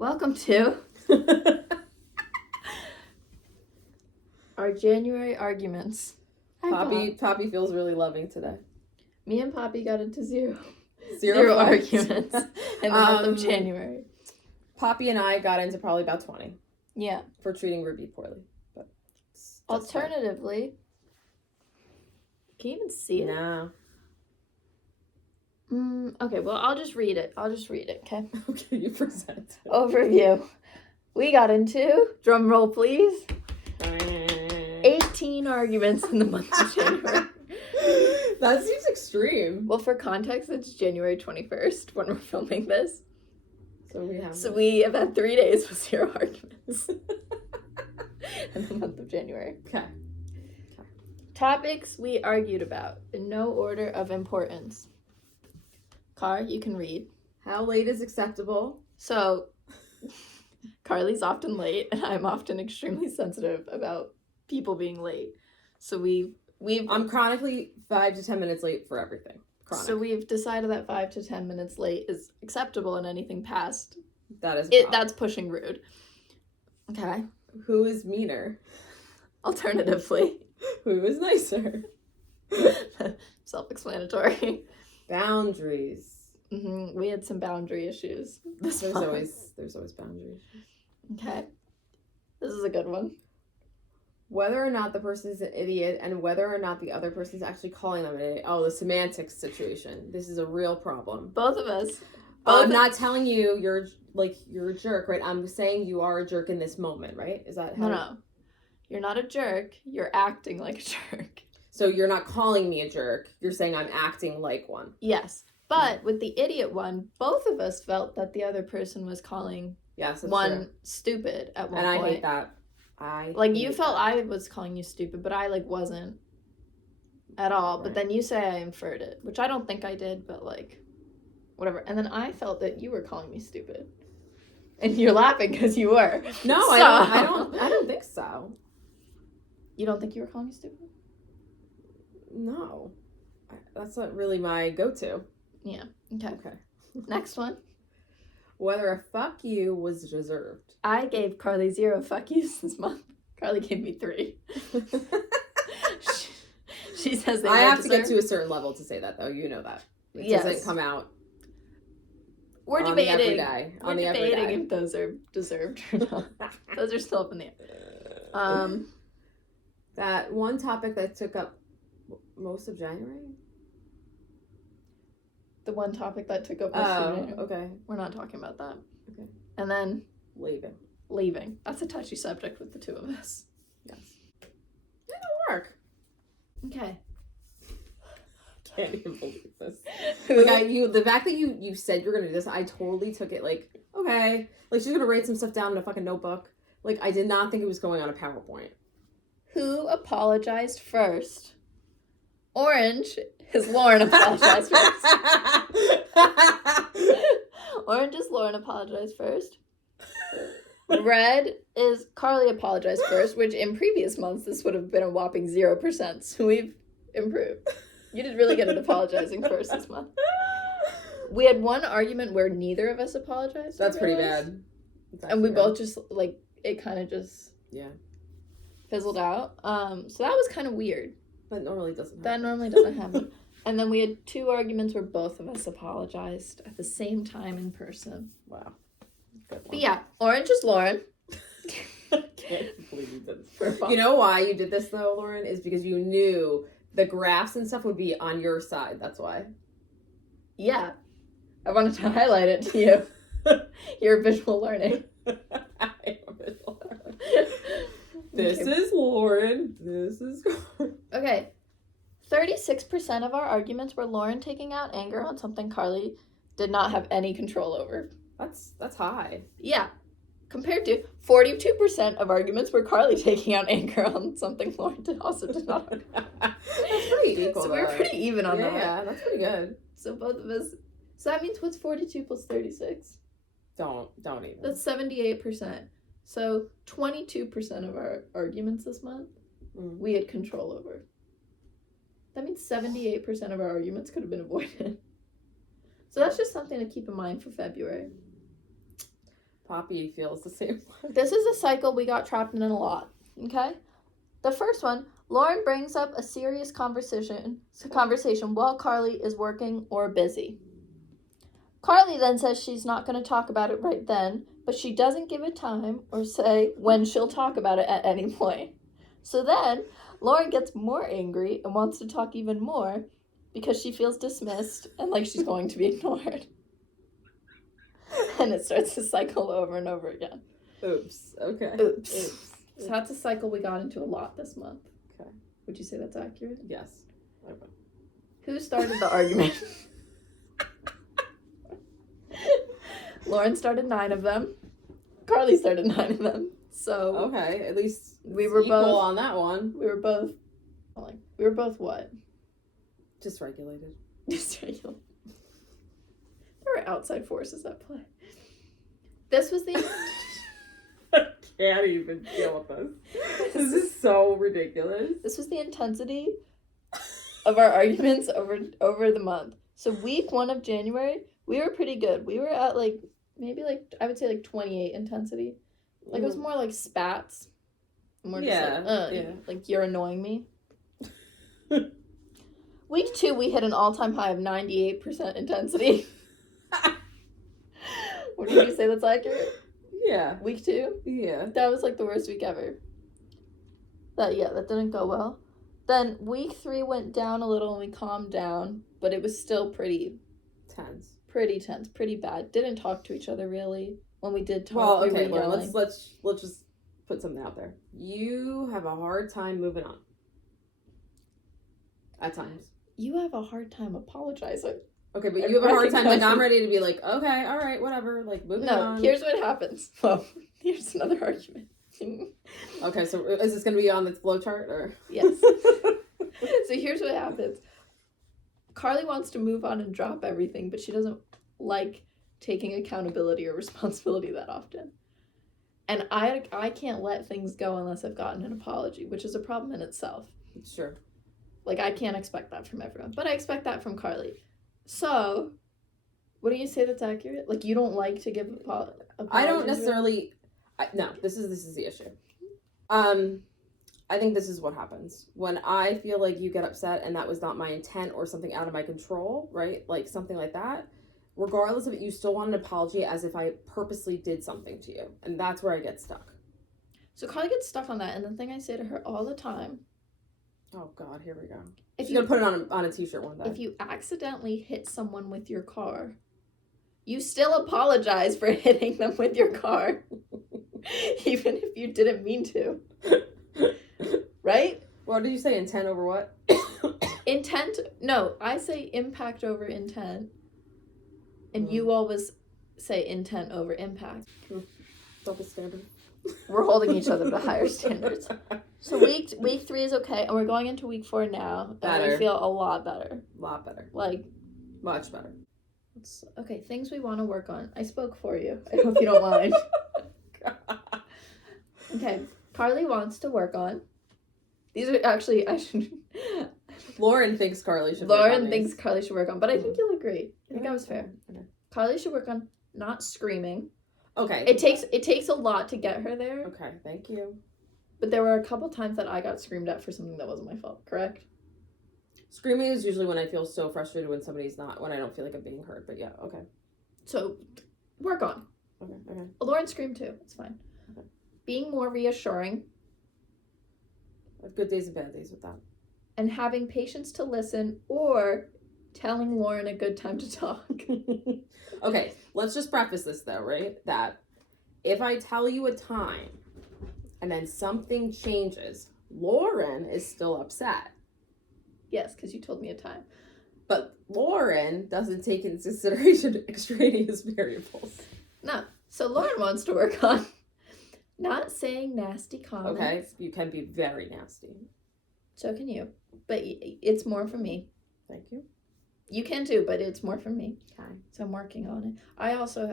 Welcome to our January arguments. Hi, Poppy feels really loving today. Me and Poppy got into zero Zero arguments in the month of January. Poppy and I got into probably about 20. Yeah. For treating Ruby poorly. But alternatively, can you even see it? No. Okay, well, I'll just read it, okay? Okay, you present. Overview. We got into, drum roll please, 18 arguments in the month of January. That seems extreme. Well, for context, it's January 21st when we're filming this. So we have had 3 days with zero arguments in the month of January. Okay. Topics we argued about in no order of importance. Car, you can read. How late is acceptable? So, Carly's often late, and I'm often extremely sensitive about people being late. So I'm chronically 5 to 10 minutes late for everything. Chronic. So we've decided that 5 to 10 minutes late is acceptable, and anything past that's pushing rude. Okay. Who is meaner? Alternatively, who is nicer? Self-explanatory. Boundaries. We had some boundary issues. There's always boundary issues. Okay. This is a good one. Whether or not the person is an idiot and whether or not the other person is actually calling them an idiot. Oh, the semantics situation. This is a real problem. Both of us. I'm not telling you you're a jerk, right? I'm saying you are a jerk in this moment, right? Is that how? No. You're not a jerk. You're acting like a jerk. So you're not calling me a jerk. You're saying I'm acting like one. Yes. But with the idiot one, both of us felt that the other person was calling one true. Stupid at one point. And I hate that. You felt I was calling you stupid, but I wasn't at all. Right. But then you say I inferred it, which I don't think I did, but whatever. And then I felt that you were calling me stupid. And you're laughing because you were. No, so. I don't think so. You don't think you were calling me stupid? No. That's not really my go-to. Yeah. Okay. Next one. Whether a fuck you was deserved. I gave Carly 0 fuck yous this month. Carly gave me 3. she says I have to get to a certain level to say that, though. You know that. It doesn't come out. We're debating. We're debating if those are deserved or not. Those are still up in the air. That one topic that took up most of January. The one topic that took up most of January. Okay. We're not talking about that. Okay. And then leaving. That's a touchy subject with the two of us. Yes. It'll work. Okay. Can't even believe this. The fact that you said you're gonna do this, I totally took it okay. She's gonna write some stuff down in a fucking notebook. I did not think it was going on a PowerPoint. Who apologized first? Orange is Lauren apologized first. Orange is Lauren apologized first. Red is Carly apologized first, which in previous months this would have been a whopping 0%. So we've improved. You did really good at apologizing first this month. We had one argument where neither of us apologized. That's pretty bad. And we both just it kind of just fizzled out. So that was kind of weird. That normally doesn't happen. And then we had 2 arguments where both of us apologized at the same time in person. Wow. But yeah, Orange is Lauren. I can't believe you did this. You know why you did this though, Lauren? Is because you knew the graphs and stuff would be on your side. That's why. Yeah. I wanted to highlight it to you. Your visual learning. I am visual learning. This is Lauren. This is... Okay. 36% of our arguments were Lauren taking out anger on something Carly did not have any control over. That's high. Yeah. Compared to 42% of arguments were Carly taking out anger on something Lauren also did not. That's pretty equal. So we're pretty even on that. Yeah, that's pretty good. So both of us. So that means what's 42 plus 36? Don't even. That's 78%. So 22% of our arguments this month we had control over. That means 78% of our arguments could have been avoided. So that's just something to keep in mind for February. Poppy feels the same way. This is a cycle we got trapped in a lot, okay? The first one, Lauren brings up a serious conversation while Carly is working or busy. Carly then says she's not going to talk about it right then, but she doesn't give a time or say when she'll talk about it at any point. So then, Lauren gets more angry and wants to talk even more because she feels dismissed and like she's going to be ignored. And it starts to cycle over and over again. Oops. Okay. Oops. So that's a cycle we got into a lot this month. Okay. Would you say that's accurate? Yes. Okay. Who started the argument? Lauren started 9 of them. Carly started 9 of them. So okay, at least we were equal both on that one. We were both what? Just regulated. Just regulated. There were outside forces at play. This was the I can't even deal with this. This is so ridiculous. This was the intensity of our arguments over the month. So week 1 of January, we were pretty good. We were at maybe I would say 28 intensity. It was more like spats. And we're just like you're annoying me. Week 2, we hit an all-time high of 98% intensity. What did you say that's accurate? Yeah. Week 2? Yeah. That was the worst week ever. That didn't go well. Then week 3 went down a little and we calmed down, but it was still pretty tense. Pretty tense, pretty bad. Didn't talk to each other really. When we did talk, well, okay, we were Lauren, let's just put something out there. You have a hard time moving on. At times. You have a hard time apologizing. Okay, but you have a hard time. I'm ready to be okay, all right, whatever. Moving on. No, here's what happens. Well, here's another argument. Okay, so is this going to be on the flowchart or? Yes. So here's what happens. Carly wants to move on and drop everything, but she doesn't like taking accountability or responsibility that often. And I can't let things go unless I've gotten an apology, which is a problem in itself. Sure. I can't expect that from everyone, but I expect that from Carly. So, what do you say that's accurate? You don't like to give apologies? I don't necessarily. No, this is the issue. I think this is what happens when I feel like you get upset and that was not my intent or something out of my control, right? Something like that. Regardless of it, you still want an apology as if I purposely did something to you, and that's where I get stuck. So Carly gets stuck on that, and the thing I say to her all the time. Oh God, here we go. She's gonna put it on a t-shirt one day. If you accidentally hit someone with your car, you still apologize for hitting them with your car, even if you didn't mean to. Right? What did you say? Intent over what? Intent? No, I say impact over intent, and you always say intent over impact. Double standard. We're holding each other to higher standards. So week 3 is okay, and we're going into week 4 now, and we feel a lot better. Lot better. Much better. Okay, things we want to work on. I spoke for you. I hope you don't mind. Okay, Carly wants to work on. These are actually, Lauren thinks Carly should work on, but I think you'll agree. I think that was fair. Okay. Carly should work on not screaming. Okay. It takes a lot to get her there. Okay, thank you. But there were a couple times that I got screamed at for something that wasn't my fault, correct? Screaming is usually when I feel so frustrated when I don't feel like I'm being heard, but yeah, okay. So, work on. Okay. Lauren screamed too, it's fine. Okay. Being more reassuring. I have good days and bad days with that. And having patience to listen or telling Lauren a good time to talk. Okay, let's just preface this though, right? That if I tell you a time and then something changes, Lauren is still upset. Yes, because you told me a time. But Lauren doesn't take into consideration extraneous variables. No. So Lauren wants to work on not saying nasty comments. Okay, you can be very nasty. So can you. But it's more for me. Thank you. You can too, but it's more for me. Okay. So I'm working on it. I also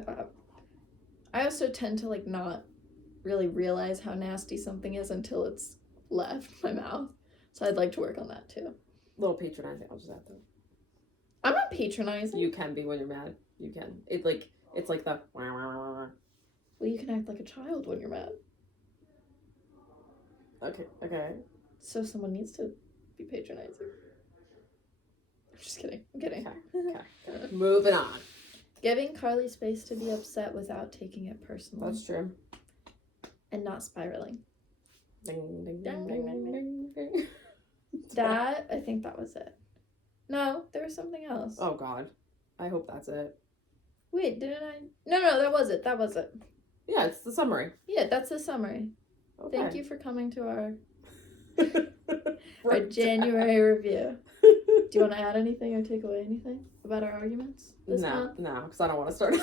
tend to not really realize how nasty something is until it's left my mouth. So I'd like to work on that too. A little patronizing, I'll just have to. I'm not patronizing. You can be when you're mad. You can. It's like the Well, you can act like a child when you're mad. Okay. So someone needs to be patronizing. I'm just kidding. I'm kidding. Okay. Moving on. Giving Carly space to be upset without taking it personally. That's true. And not spiraling. Ding, ding, ding, ding, ding, ding, ding. That, I think that was it. No, there was something else. Oh, God. I hope that's it. Wait, didn't I? No, that was it. That was it. Yeah, it's the summary. Yeah, that's the summary. Okay. Thank you for coming to our January review. Do you want to add anything or take away anything about our arguments this month? No, because I don't want to start.